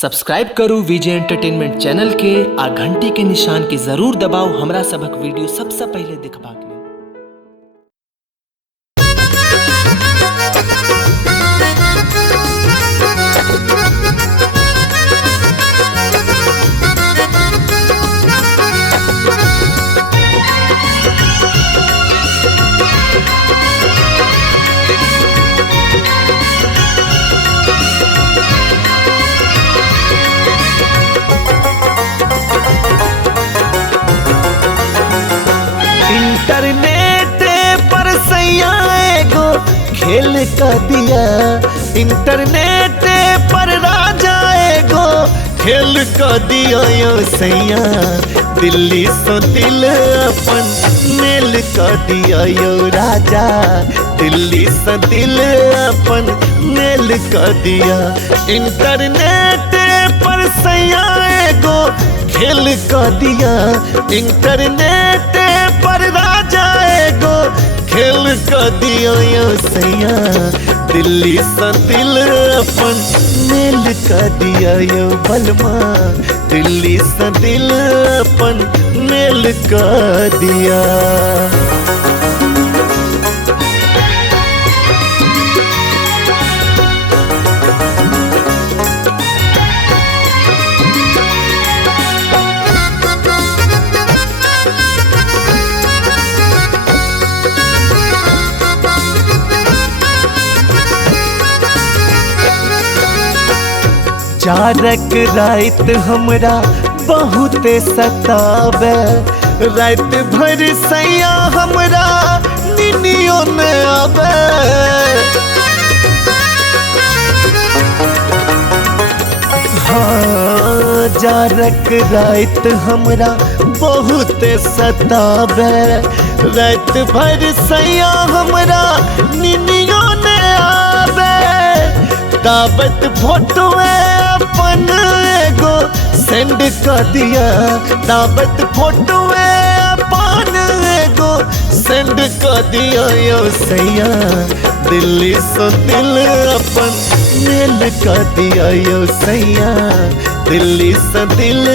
Subscribe करू विजय entertainment channel के आ घंटी के निशान के जरूर दबाओ हमरा सबक वीडियो सबसे पहले देखबाक लेल। इंटरनेट पर सैया एगो खेल का दिया, इंटरनेट पर राजा एगो खेल का दिया यो सैया, दिल्ली से दिल अपन मेल का दिया यो राजा, दिल्ली से दिल अपन मेल का दिया। इंटरनेट पर सैया एगो खेल का दिया, इंटरनेट पर राजा एगो खेल का दिया यो सैया, दिल्ली से दिल अपन मेल का दिया यो बलमा, दिल्ली से दिल अपन मेल का दिया। चारक रात हमरा बहुत सतावे, रात भर सैया हमरा निनियो न आवे, हाँ चारक रात हमरा बहुत सतावे, रात भर सैया हमरा निनियो न आवे। दावत फोटो अपन एगो सेंड कर दिया, दावत फोटो अपन एगो सेंड कर दिया यो सैया, दिल्ली से दिल अपन मेल कर दिया यो सैया, दिल्ली से दिल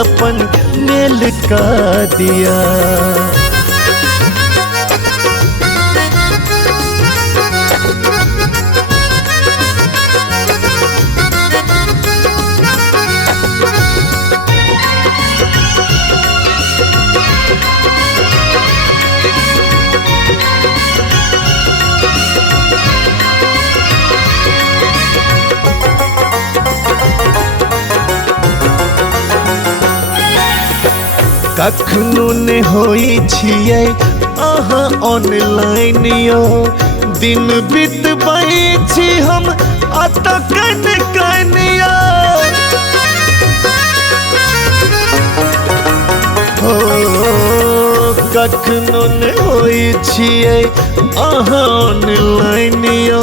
अपन मेल कर दिया। कखनो ने होई छियै अहाँ ऑनलाइन यो, दिन बितबै छी हम अतकन कनिया, हो कखनो ने होई छियै अहाँ ऑनलाइन यो,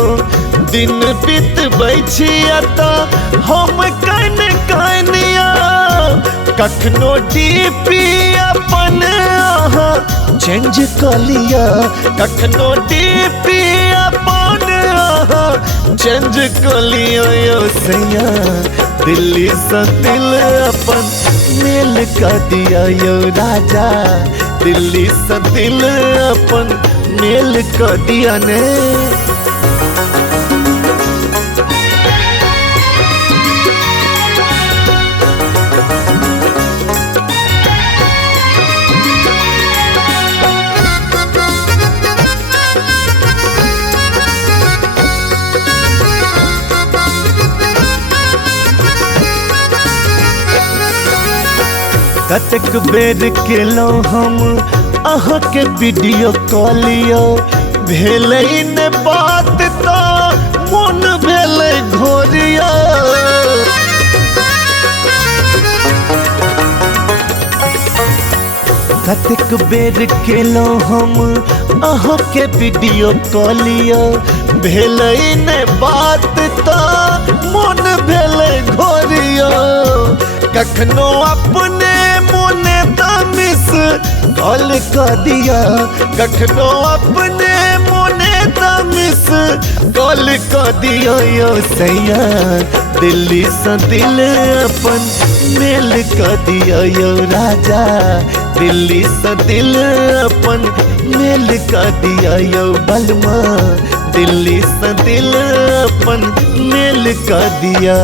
दिन बितबै छी अत हम कन कनिया। कखनो डीपी अपन अहाँ चेंज कर लिया, कखनो डीपी अपन अहाँ चेंज कर लिया यो सैया, दिल्ली से दिल अपन मेल कर दिया यो राजा, दिल्ली से दिल अपन मेल कर दिया ने। कतक बेर केलहुँ हम अहाँ के वीडियो कॉल यो, भेलै न बात तो मन भेलै घोरिया, कतक बेर केलहुँ हम अहाँ के वीडियो कॉल यो, भेलै न बात तो मन भेलै घोरिया। कखनो अपने मोने तमिस कॉल कर दिया, कखनो अपने मोने तमिस कॉल कर दिया यो सैया, दिल्ली से दिल अपन मेल कर दिया यो राजा, दिल्ली से दिल अपन मेल कर दिया यो बलमा, दिल्ली से दिल अपन मेल कर दिया।